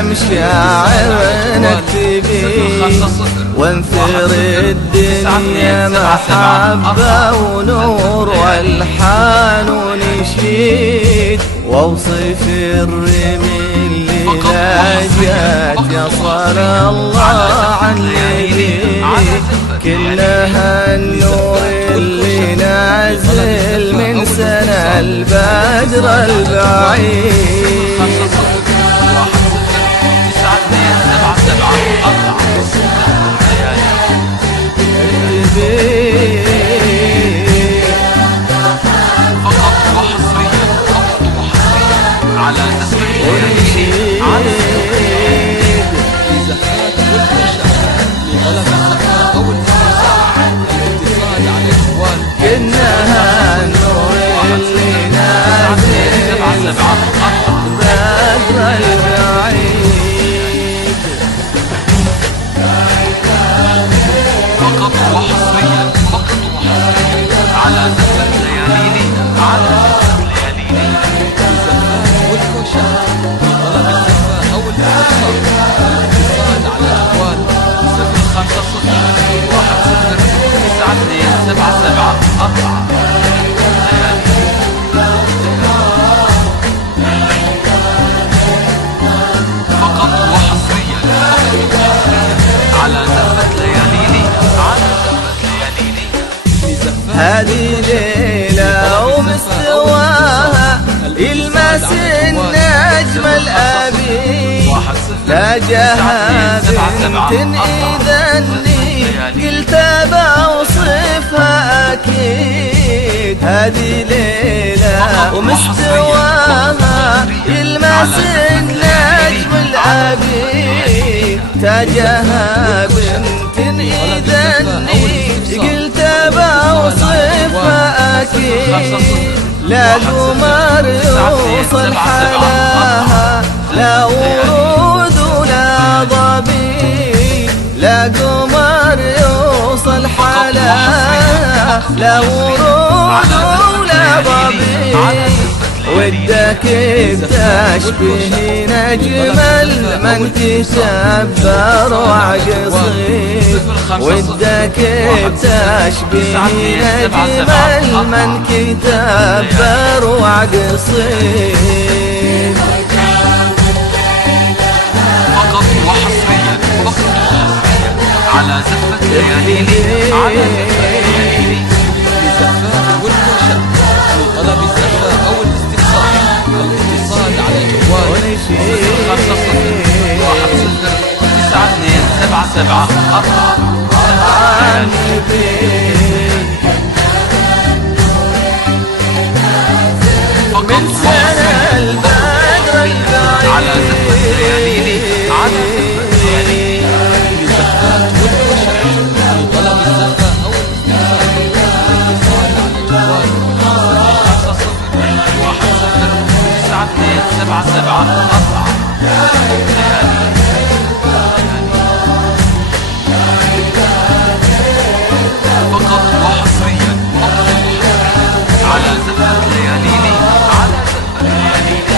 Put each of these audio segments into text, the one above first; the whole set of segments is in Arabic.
كم شاعر نكتبي وانثر الدنيا محبة ونور والحان ونشيد، واوصف الرمي اللي لاجت يا صلى الله عن النبي، كلها النور اللي نازل من سنة البدر البعيد. كأنها النور اللي نازل بدر البعيد، فقط وحصريا على زفة لياليني، على زفة لياليني، الزفات والكوشات طلب الزفة أو الاتصال على الأخوان 050 10 9 2 7 7 4. فقط وحصريا على زفة لياليني، على زفة لياليني. هذه ليلة ومستواها يلمس النجم الأبي، تاجها بنت إذا إني قلت بوصفها أكيد. هذه ليلة ومستواها يلمس النجم الأبي، تاجها بنت إذا إني قلت بوصفها أكيد. لا قمر يوصل حلاها، لا ورود ولا ضبيب، لا قمر يوصل حلاها، لا ورود ولا ضبيب. ودك بتشبه نجم من كسب وعقصير، ودك بتشبه نجم من كتب وعقصير. فقط وحصريا على زفة لياليني، على زفة لياليني، لزفات والكوشات لطلب الزفة أو الاتصال على الجوال 050 10 9 2 7 7 4. فقط وحصريا على زفة لياليني، على زفة لياليني، لزفات والكوشات لطلب الزفة أو الاتصال على الجوال 050 10 9 2 7 7 4. فقط وحصريا على زفة لياليني، على زفة لياليني،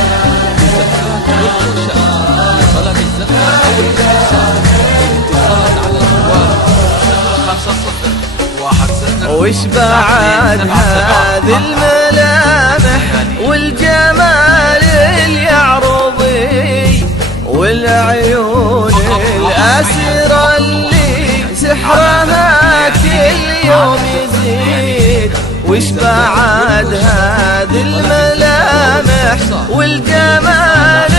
لزفات والكوشات لطلب الزفة أو الاتصال على الجوال 050 وش بعد هذه الملامح والجمال اليعربي، والعيون الأسرة اللي سحرها كل يوم يزيد. وش بعد هذه الملامح والجمال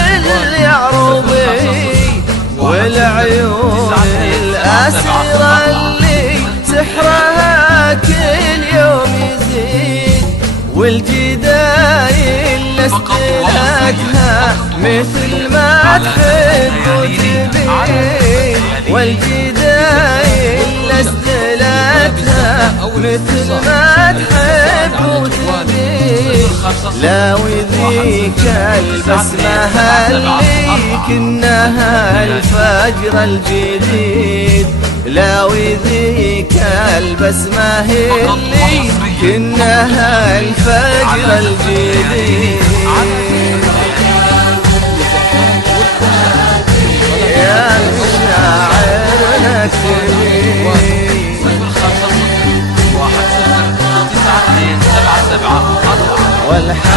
اليعربي، والعيون الأسرة اللي سحرها كل يوم يزيد. والجدايل استلقها مثل ما تحب وتبي، والجدايل استلقها مثل ما تحب وتبي. لا وذيك البسمة اللي كنها الفجر الجديد، لا وذيك البسمة اللي كنها الفجر الجديد. والحق